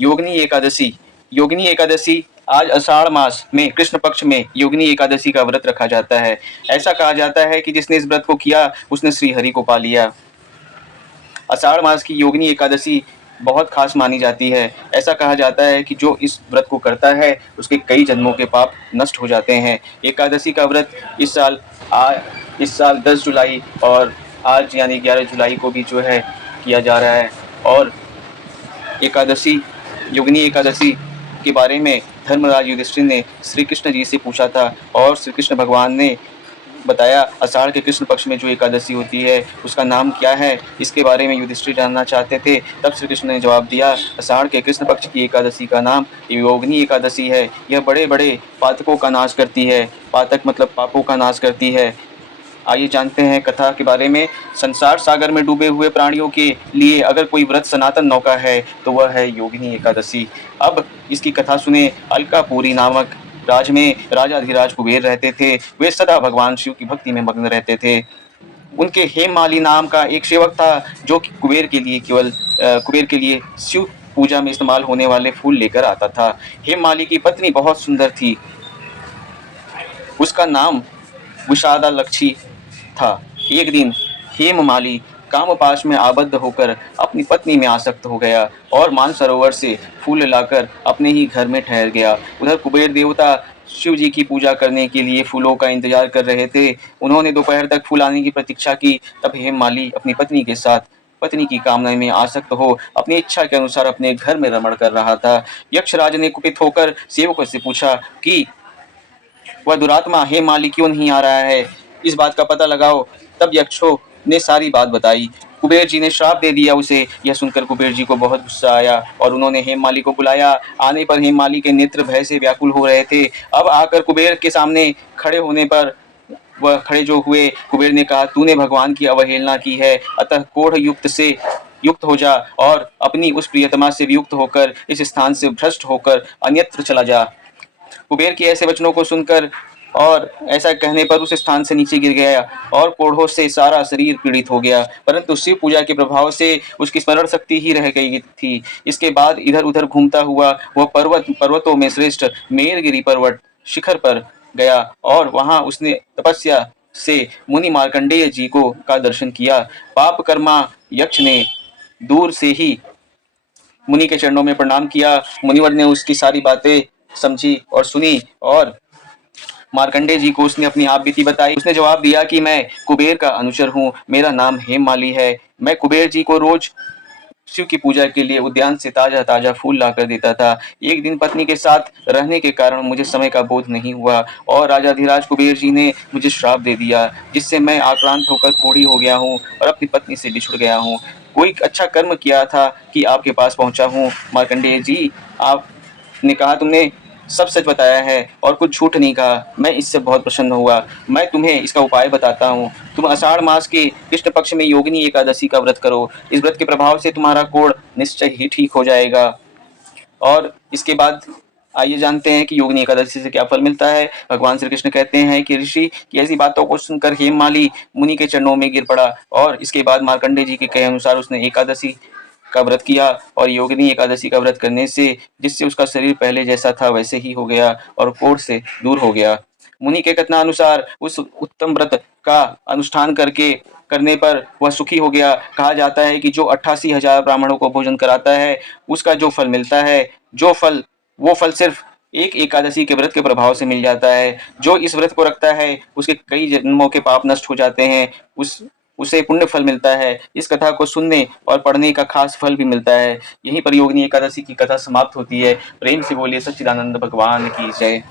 योगिनी एकादशी। योगिनी एकादशी आज आषाढ़ मास में कृष्ण पक्ष में योगिनी एकादशी का व्रत रखा जाता है। ऐसा कहा जाता है कि जिसने इस व्रत को किया उसने श्री हरि को पा लिया। आषाढ़ मास की योगिनी एकादशी बहुत खास मानी जाती है। ऐसा कहा जाता है कि जो इस व्रत को करता है उसके कई जन्मों के पाप नष्ट हो जाते हैं। एकादशी का व्रत इस साल 10 जुलाई और आज यानी 11 जुलाई को भी जो है किया जा रहा है। और एकादशी योगिनी एकादशी के बारे में धर्मराज युधिष्ठिर ने श्री कृष्ण जी से पूछा था और श्री कृष्ण भगवान ने बताया आषाढ़ के कृष्ण पक्ष में जो एकादशी होती है उसका नाम क्या है। इसके बारे में युधिष्ठिर जानना चाहते थे। तब श्री कृष्ण ने जवाब दिया आषाढ़ के कृष्ण पक्ष की एकादशी का नाम योगिनी एकादशी है। यह बड़े बड़े पातकों का नाश करती है। पातक मतलब पापों का नाश करती है। आइए जानते हैं कथा के बारे में। संसार सागर में डूबे हुए प्राणियों के लिए अगर कोई व्रत सनातन नौका है तो वह है योगिनी एकादशी। अब इसकी कथा सुने। अलकापुरी नामक राज में राजाधिराज कुबेर रहते थे। वे सदा भगवान शिव की भक्ति में मग्न रहते थे। उनके हेममाली नाम का एक सेवक था जो कि कुबेर के लिए शिव पूजा में इस्तेमाल होने वाले फूल लेकर आता था। हेममाली की पत्नी बहुत सुंदर थी। उसका नाम विषादालक्षी था। एक दिन हेममाली कामपाश में आबद्ध होकर अपनी पत्नी में आसक्त हो गया और मानसरोवर से फूल लाकर अपने ही घर में ठहर गया। उधर कुबेर देवता शिव जी की पूजा करने के लिए फूलों का इंतजार कर रहे थे। उन्होंने दोपहर तक फूल आने की प्रतीक्षा की। तब हेममाली अपनी पत्नी के साथ पत्नी की कामना में आसक्त हो अपनी इच्छा के अनुसार अपने घर में रमण कर रहा था। यक्षराज ने कुपित होकर सेवकों से पूछा कि वह दुरात्मा हेममाली क्यों नहीं आ रहा है, इस बात का पता लगाओ। तब यक्षों ने सारी बात बताई। कुबेर जी ने श्राप दे दिया उसे। यह सुनकर कुबेर जी को बहुत गुस्सा आया और उन्होंने हेममाली को बुलाया। आने पर हेममाली के नेत्र भय से व्याकुल हो रहे थे। अब आकर कुबेर के सामने खड़े होने पर वह खड़े जो हुए, कुबेर ने कहा तूने भगवान की अवहेलना की है, अतः कोढ़ युक्त हो जा और अपनी उस प्रियतमा से वियुक्त होकर इस स्थान से भ्रष्ट होकर अन्यत्र चला जा। कुबेर के ऐसे वचनों को सुनकर और ऐसा कहने पर उस स्थान से नीचे गिर गया और कोढ़ों से सारा शरीर पीड़ित हो गया। परंतु शिव पूजा के प्रभाव से उसकी स्मरण शक्ति ही रह गई थी। इसके बाद इधर उधर घूमता हुआ वह पर्वतों में श्रेष्ठ मेरगिरी पर्वत शिखर पर गया और वहां उसने तपस्या से मुनि मार्कंडेय जी का दर्शन किया। पाप कर्मा यक्ष ने दूर से ही मुनि के चरणों में प्रणाम किया। मुनिवर ने उसकी सारी बातें समझी और सुनी और मार्कंडेय जी को उसने अपनी आप बीती बताई। उसने जवाब दिया कि मैं कुबेर का अनुचर हूँ, मेरा नाम हेममाली है। मैं कुबेर जी को रोज शिव की पूजा के लिए उद्यान से ताजा ताजा फूल लाकर देता था। एक दिन पत्नी के साथ रहने के कारण मुझे समय का बोध नहीं हुआ और राजाधिराज कुबेर जी ने मुझे श्राप दे दिया, जिससे मैं आक्रांत होकर कोढ़ी हो गया हूँ और अपनी पत्नी से बिछुड़ गया हूँ। कोई अच्छा कर्म किया था कि आपके पास पहुंचा हूँ। मार्कंडेय जी, आपने कहा तुमने सब सच बताया है और कुछ झूठ नहीं कहा। मैं इससे बहुत प्रसन्न हुआ। मैं तुम्हें इसका उपाय बताता हूँ। तुम आषाढ़ मास के कृष्ण पक्ष में योगिनी एकादशी का व्रत करो। इस व्रत के प्रभाव से तुम्हारा कोढ़ निश्चय ही ठीक हो जाएगा। और इसके बाद आइए जानते हैं कि योगिनी एकादशी से क्या फल मिलता है। भगवान श्री कृष्ण कहते हैं कि ऋषि की ऐसी बातों को सुनकर हेममाली मुनि के चरणों में गिर पड़ा और इसके बाद मार्कंडेय जी के कहे अनुसार उसने एकादशी का व्रत किया और योगिनी एकादशी का व्रत करने से जिससे उसका शरीर पहले जैसा था वैसे ही हो गया और कोढ़ से दूर हो गया। मुनि के कथनानुसार उस उत्तम व्रत का अनुष्ठान करने पर वह सुखी हो गया। कहा जाता है कि जो 88,000 ब्राह्मणों को भोजन कराता है उसका जो फल मिलता है, वो फल सिर्फ एक एकादशी के व्रत के प्रभाव से मिल जाता है। जो इस व्रत को रखता है उसके कई जन्मों के पाप नष्ट हो जाते हैं। उसे पुण्य फल मिलता है। इस कथा को सुनने और पढ़ने का खास फल भी मिलता है। यहीं पर योगिनी एकादशी की कथा समाप्त होती है। प्रेम से बोलिए सच्चिदानंद भगवान की जय।